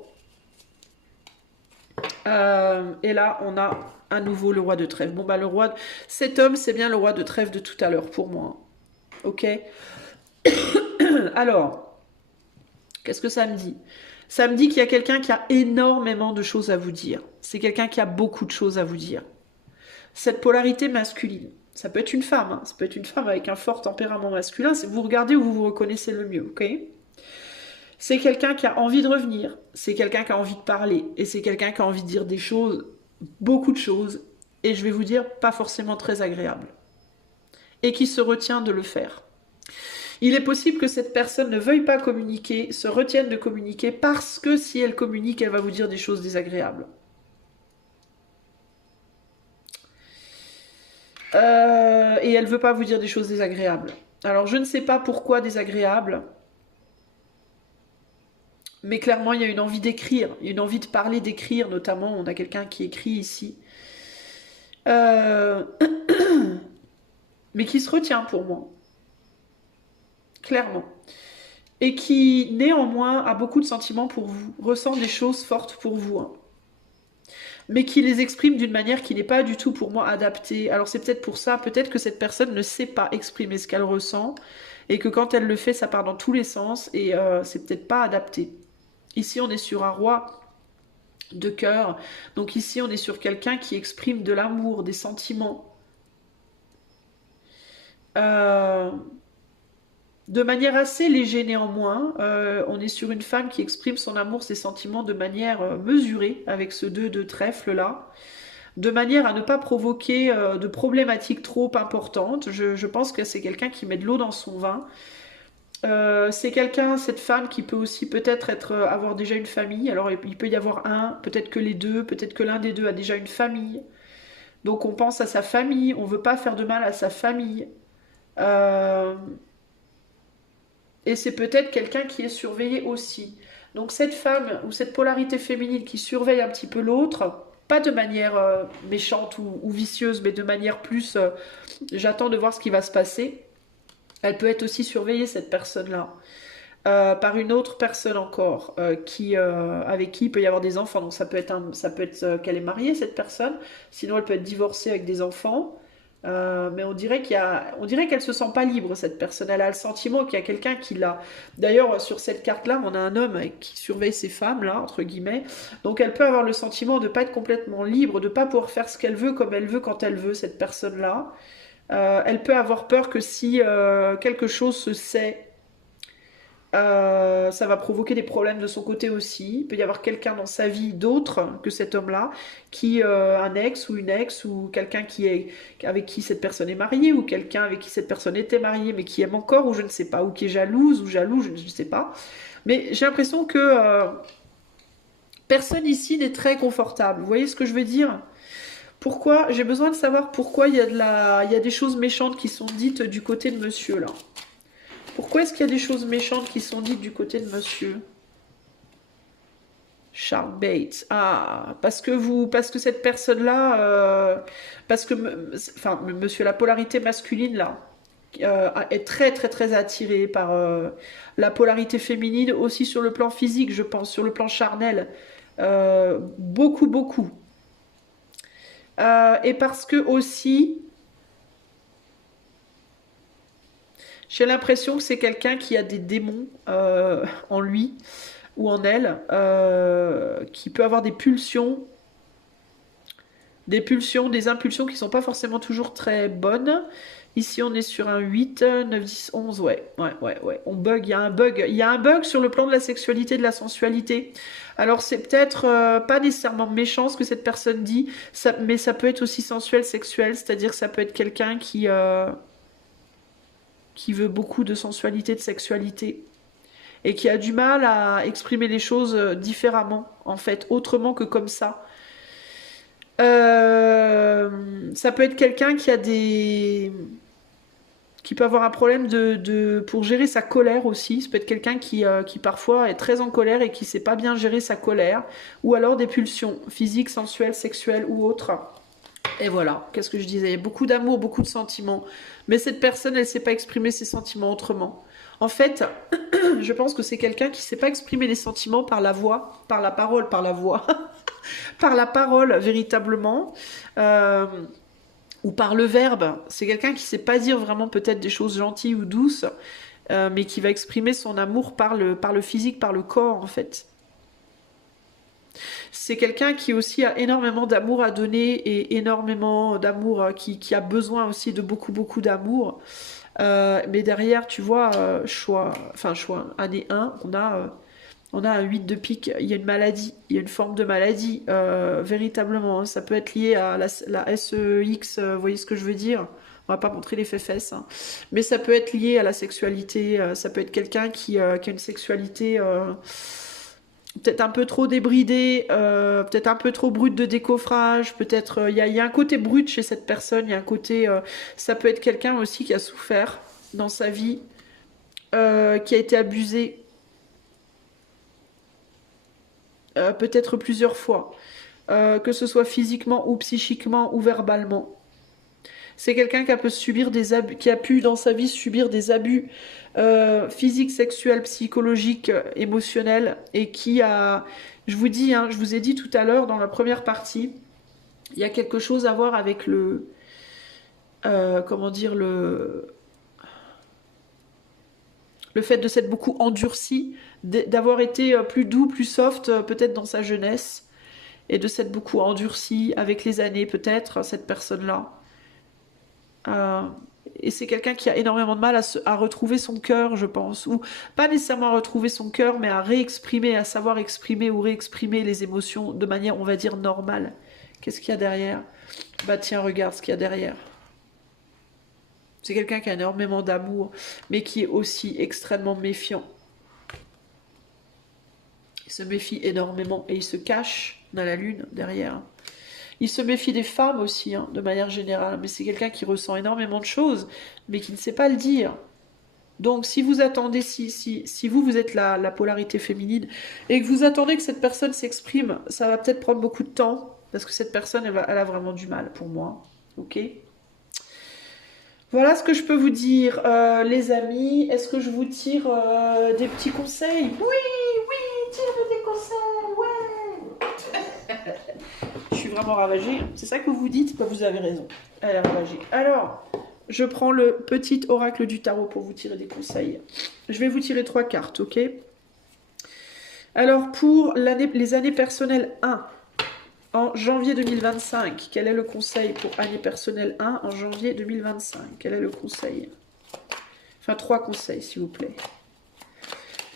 Et là on a à nouveau le roi de trèfle. Bon bah cet homme c'est bien le roi de trèfle de tout à l'heure pour moi. Ok. Alors, qu'est-ce que ça me dit? Ça me dit qu'il y a quelqu'un qui a énormément de choses à vous dire. C'est quelqu'un qui a beaucoup de choses à vous dire. Cette polarité masculine, ça peut être une femme, ça peut être une femme avec un fort tempérament masculin, c'est vous regardez où vous vous reconnaissez le mieux, ok? C'est quelqu'un qui a envie de revenir, c'est quelqu'un qui a envie de parler, et c'est quelqu'un qui a envie de dire des choses, beaucoup de choses, et je vais vous dire, pas forcément très agréables. Et qui se retient de le faire. Il est possible que cette personne ne veuille pas communiquer, se retienne de communiquer, parce que si elle communique, elle va vous dire des choses désagréables. Et elle veut pas vous dire des choses désagréables. Alors je ne sais pas pourquoi désagréables, mais clairement il y a une envie d'écrire, une envie de parler, d'écrire notamment. On a quelqu'un qui écrit ici. Euh, mais qui se retient pour moi, clairement. Et qui néanmoins a beaucoup de sentiments pour vous, ressent des choses fortes pour vous, hein. Mais qui les exprime d'une manière qui n'est pas du tout pour moi adaptée. Alors c'est peut-être pour ça, peut-être que cette personne ne sait pas exprimer ce qu'elle ressent, et que quand elle le fait, ça part dans tous les sens, et c'est peut-être pas adapté. Ici, on est sur un roi de cœur, donc ici, on est sur quelqu'un qui exprime de l'amour, des sentiments. Euh, De manière assez légère néanmoins, on est sur une femme qui exprime son amour, ses sentiments de manière mesurée, avec ce 2 de trèfle là, de manière à ne pas provoquer de problématiques trop importantes. Je pense que c'est quelqu'un qui met de l'eau dans son vin. C'est quelqu'un, cette femme, qui peut aussi peut-être avoir déjà une famille. Alors il peut y avoir peut-être que les deux, peut-être que l'un des deux a déjà une famille. Donc on pense à sa famille, on veut pas faire de mal à sa famille. Euh, Et c'est peut-être quelqu'un qui est surveillé aussi. Donc cette femme ou cette polarité féminine qui surveille un petit peu l'autre, pas de manière méchante ou vicieuse, mais de manière plus j'attends de voir ce qui va se passer, elle peut être aussi surveillée, cette personne-là. Par une autre personne encore avec qui il peut y avoir des enfants. Donc ça peut être qu'elle est mariée, cette personne. Sinon elle peut être divorcée avec des enfants. Mais on dirait qu'elle se sent pas libre, cette personne. Elle a le sentiment qu'il y a quelqu'un qui l'a. D'ailleurs, sur cette carte-là, on a un homme qui surveille ces femmes là, entre guillemets. Donc, elle peut avoir le sentiment de pas être complètement libre, de pas pouvoir faire ce qu'elle veut comme elle veut quand elle veut, cette personne-là. Elle peut avoir peur que si quelque chose se sait, ça va provoquer des problèmes de son côté aussi. Il peut y avoir quelqu'un dans sa vie d'autre que cet homme-là, qui un ex ou une ex ou quelqu'un avec qui cette personne est mariée ou quelqu'un avec qui cette personne était mariée mais qui aime encore ou je ne sais pas ou qui est jalouse ou jaloux, je ne sais pas. Mais j'ai l'impression que personne ici n'est très confortable. Vous voyez ce que je veux dire? Pourquoi? J'ai besoin de savoir pourquoi il y a des choses méchantes qui sont dites du côté de monsieur là. Pourquoi est-ce qu'il y a des choses méchantes qui sont dites du côté de monsieur Charles Bates? Ah, parce que cette personne-là, enfin, monsieur, la polarité masculine là, est très très très attirée par la polarité féminine, aussi sur le plan physique, je pense, sur le plan charnel, beaucoup beaucoup. Et parce que aussi, j'ai l'impression que c'est quelqu'un qui a des démons en lui ou en elle, qui peut avoir des impulsions qui sont pas forcément toujours très bonnes. Ici, on est sur un 8, 9, 10, 11, ouais. On bug, il y a un bug. Il y a un bug sur le plan de la sexualité, de la sensualité. Alors, c'est peut-être pas nécessairement méchant ce que cette personne dit, mais ça peut être aussi sensuel, sexuel, c'est-à-dire que ça peut être quelqu'un qui veut beaucoup de sensualité, de sexualité, et qui a du mal à exprimer les choses différemment, en fait, autrement que comme ça. Ça peut être quelqu'un qui peut avoir un problème pour gérer sa colère aussi. Ça peut être quelqu'un qui parfois est très en colère et qui sait pas bien gérer sa colère, ou alors des pulsions physiques, sensuelles, sexuelles ou autres. Et voilà, qu'est-ce que je disais? Il y a beaucoup d'amour, beaucoup de sentiments. Mais cette personne, elle ne sait pas exprimer ses sentiments autrement. En fait, je pense que c'est quelqu'un qui ne sait pas exprimer les sentiments par la voix, par la parole, par la voix, par la parole, véritablement, ou par le verbe. C'est quelqu'un qui ne sait pas dire vraiment peut-être des choses gentilles ou douces, mais qui va exprimer son amour par le physique, par le corps, en fait. C'est quelqu'un qui aussi a énormément d'amour à donner et énormément d'amour, qui a besoin aussi de beaucoup, beaucoup d'amour. Mais derrière, tu vois, année 1, on a un 8 de pique. Il y a une maladie, il y a une forme de maladie, véritablement, hein. Ça peut être lié à la SEX, vous voyez ce que je veux dire? On va pas montrer les fesses, hein. Mais ça peut être lié à la sexualité, ça peut être quelqu'un qui a une sexualité peut-être un peu trop débridé, peut-être un peu trop brut de décoffrage, peut-être il y a un côté brut chez cette personne, il y a un côté, ça peut être quelqu'un aussi qui a souffert dans sa vie, qui a été abusé, peut-être plusieurs fois, que ce soit physiquement ou psychiquement ou verbalement. C'est quelqu'un qui a pu subir des abus, qui a pu dans sa vie subir des abus physiques, sexuels, psychologiques, émotionnels, et qui a, je vous dis, hein, je vous ai dit tout à l'heure dans la première partie, il y a quelque chose à voir avec le, comment dire, le fait de s'être beaucoup endurci, d'avoir été plus doux, plus soft, peut-être dans sa jeunesse, et de s'être beaucoup endurci avec les années, peut-être, cette personne-là. Euh, et c'est quelqu'un qui a énormément de mal à retrouver son cœur, je pense. Ou pas nécessairement à retrouver son cœur, mais à réexprimer, à savoir exprimer ou réexprimer les émotions de manière, on va dire, normale. Qu'est-ce qu'il y a derrière? Bah tiens, regarde ce qu'il y a derrière. C'est quelqu'un qui a énormément d'amour, mais qui est aussi extrêmement méfiant. Il se méfie énormément et il se cache dans la lune derrière. Il se méfie des femmes aussi, hein, de manière générale, mais c'est quelqu'un qui ressent énormément de choses, mais qui ne sait pas le dire. Donc si vous attendez, si vous, vous êtes la polarité féminine, et que vous attendez que cette personne s'exprime, ça va peut-être prendre beaucoup de temps, parce que cette personne, elle a vraiment du mal pour moi. Ok? Voilà ce que je peux vous dire, les amis. Est-ce que je vous tire des petits conseils? Oui, tire des conseils, ouais. Je suis vraiment ravagée. C'est ça que vous vous dites? Bah, vous avez raison. Elle est ravagée. Alors, je prends le petit oracle du tarot pour vous tirer des conseils. Je vais vous tirer 3 cartes, ok? Alors, pour les années personnelles 1, en janvier 2025, quel est le conseil pour année personnelle 1 en janvier 2025? Quel est le conseil? Enfin, 3 conseils, s'il vous plaît.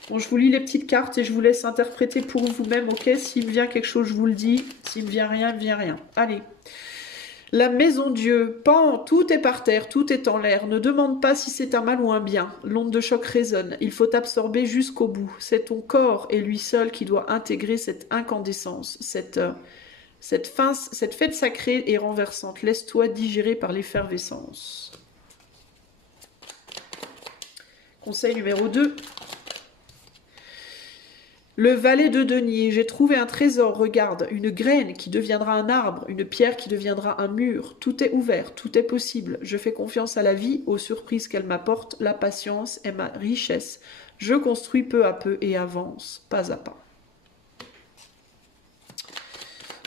Bon, je vous lis les petites cartes et je vous laisse interpréter pour vous-même, ok? S'il me vient quelque chose, je vous le dis. S'il me vient rien, il me vient rien. Allez. La maison Dieu, pan, tout est par terre, tout est en l'air. Ne demande pas si c'est un mal ou un bien. L'onde de choc résonne. Il faut absorber jusqu'au bout. C'est ton corps et lui seul qui doit intégrer cette incandescence, cette fête sacrée et renversante. Laisse-toi digérer par l'effervescence. Conseil numéro 2. Le valet de denier, j'ai trouvé un trésor, regarde, une graine qui deviendra un arbre, une pierre qui deviendra un mur. Tout est ouvert, tout est possible. Je fais confiance à la vie, aux surprises qu'elle m'apporte. La patience est ma richesse. Je construis peu à peu et avance, pas à pas.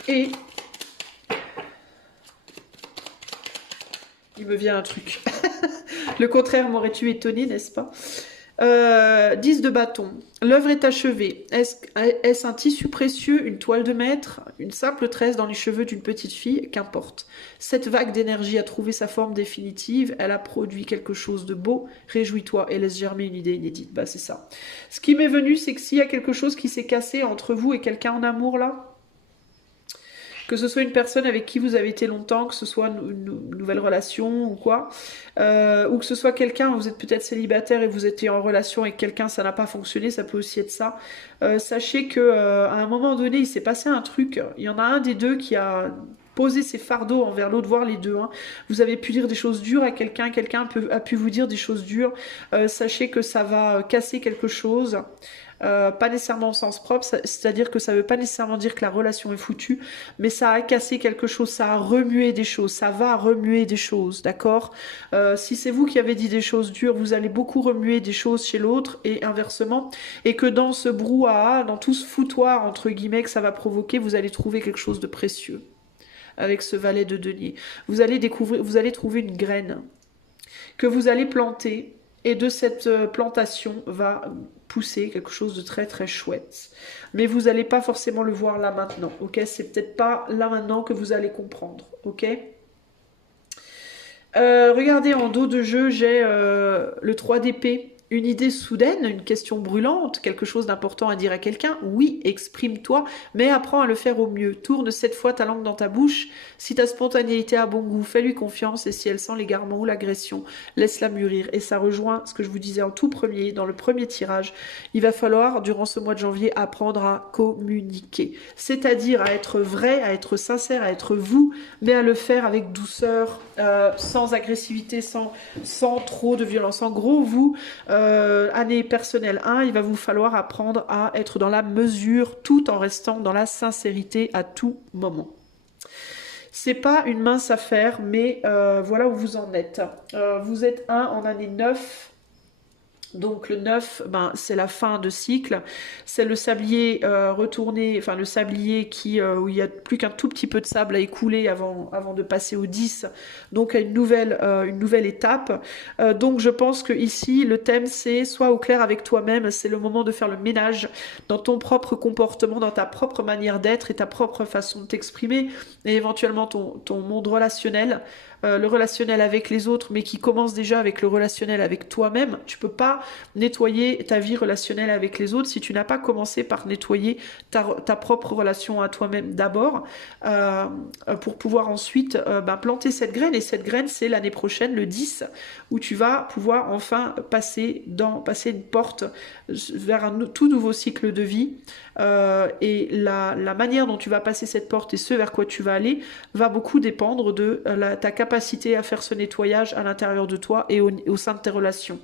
Et il me vient un truc. Le contraire m'aurait-tu étonné, n'est-ce pas? 10 de bâton. L'œuvre est achevée. Est-ce un tissu précieux, une toile de maître, une simple tresse dans les cheveux d'une petite fille? Qu'importe. Cette vague d'énergie a trouvé sa forme définitive. Elle a produit quelque chose de beau. Réjouis-toi et laisse germer une idée inédite. Bah, c'est ça. Ce qui m'est venu, c'est que s'il y a quelque chose qui s'est cassé entre vous et quelqu'un en amour, là, que ce soit une personne avec qui vous avez été longtemps, que ce soit une nouvelle relation ou quoi, ou que ce soit quelqu'un, vous êtes peut-être célibataire et vous étiez en relation avec quelqu'un, ça n'a pas fonctionné, ça peut aussi être ça. Sachez que à un moment donné, il s'est passé un truc. Il y en a un des deux qui a posé ses fardeaux envers l'autre, voire les deux. Hein. Vous avez pu dire des choses dures à quelqu'un, quelqu'un a pu vous dire des choses dures. Sachez que ça va casser quelque chose. Pas nécessairement au sens propre, c'est-à-dire que ça ne veut pas nécessairement dire que la relation est foutue, mais ça a cassé quelque chose, ça a remué des choses, ça va remuer des choses, d'accord? Si c'est vous qui avez dit des choses dures, vous allez beaucoup remuer des choses chez l'autre et inversement, et que dans ce brouhaha, dans tout ce foutoir entre guillemets que ça va provoquer, vous allez trouver quelque chose de précieux avec ce valet de denier. Vous allez découvrir, vous allez trouver une graine que vous allez planter, et de cette plantation va pousser quelque chose de très très chouette. Mais vous n'allez pas forcément le voir là maintenant, ok? C'est peut-être pas là maintenant que vous allez comprendre, ok? Regardez en dos de jeu, j'ai le 3 d'épée une idée soudaine, une question brûlante, quelque chose d'important à dire à quelqu'un, oui, exprime-toi, mais apprends à le faire au mieux. Tourne 7 fois ta langue dans ta bouche. Si ta spontanéité a bon goût, fais-lui confiance, et si elle sent l'égarement ou l'agression, laisse-la mûrir. Et ça rejoint ce que je vous disais en tout premier, dans le premier tirage. Il va falloir, durant ce mois de janvier, apprendre à communiquer. C'est-à-dire à être vrai, à être sincère, à être vous, mais à le faire avec douceur, sans agressivité, sans trop de violence. En gros, vous, année personnelle 1, il va vous falloir apprendre à être dans la mesure tout en restant dans la sincérité à tout moment. C'est pas une mince affaire, mais voilà où vous en êtes. Vous êtes en année 9. Donc le 9, ben, c'est la fin de cycle, c'est le sablier retourné, enfin le sablier où il n'y a plus qu'un tout petit peu de sable à écouler avant de passer au 10, donc à une nouvelle étape. Donc je pense que ici le thème c'est sois au clair avec toi-même, c'est le moment de faire le ménage dans ton propre comportement, dans ta propre manière d'être et ta propre façon de t'exprimer, et éventuellement ton monde relationnel. Le relationnel avec les autres, mais qui commence déjà avec le relationnel avec toi-même. Tu peux pas nettoyer ta vie relationnelle avec les autres si tu n'as pas commencé par nettoyer ta propre relation à toi-même d'abord, pour pouvoir ensuite planter cette graine. Et cette graine, c'est l'année prochaine, le 10, où tu vas pouvoir enfin passer une porte vers un tout nouveau cycle de vie. Et la manière dont tu vas passer cette porte et ce vers quoi tu vas aller va beaucoup dépendre de ta capacité à faire ce nettoyage à l'intérieur de toi et au sein de tes relations.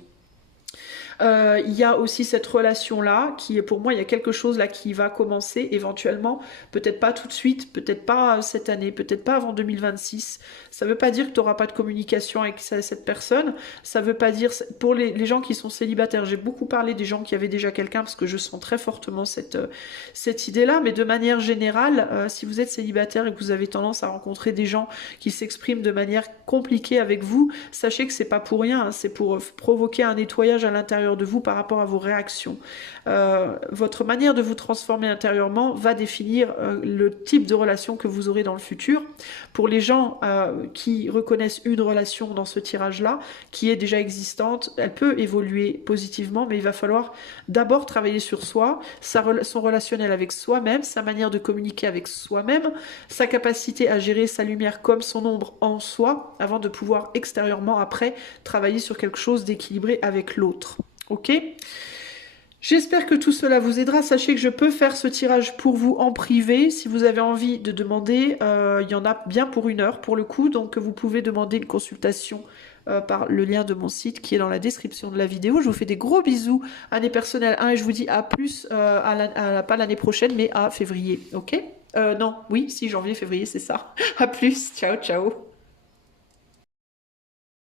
Il y a aussi cette relation-là qui est pour moi, il y a quelque chose là qui va commencer éventuellement, peut-être pas tout de suite, peut-être pas cette année, peut-être pas avant 2026. Ça veut pas dire que tu n'auras pas de communication avec cette personne, ça veut pas dire, pour les gens qui sont célibataires, j'ai beaucoup parlé des gens qui avaient déjà quelqu'un parce que je sens très fortement cette idée-là, mais de manière générale, si vous êtes célibataire et que vous avez tendance à rencontrer des gens qui s'expriment de manière compliquée avec vous, sachez que c'est pas pour rien, hein, c'est pour provoquer un nettoyage à l'intérieur de vous par rapport à vos réactions. Votre manière de vous transformer intérieurement va définir le type de relation que vous aurez dans le futur. Pour les gens qui reconnaissent une relation dans ce tirage-là, qui est déjà existante, elle peut évoluer positivement, mais il va falloir d'abord travailler sur soi, son relationnel avec soi-même, sa manière de communiquer avec soi-même, sa capacité à gérer sa lumière comme son ombre en soi, avant de pouvoir extérieurement après travailler sur quelque chose d'équilibré avec l'autre. Ok ? J'espère que tout cela vous aidera. Sachez que je peux faire ce tirage pour vous en privé. Si vous avez envie de demander, il y en a bien pour 1 heure pour le coup. Donc vous pouvez demander une consultation par le lien de mon site qui est dans la description de la vidéo. Je vous fais des gros bisous. Année personnelle 1 et je vous dis à plus, pas l'année prochaine, mais à février. Ok ? Non, oui, si, janvier, février, c'est ça. À plus. Ciao, ciao.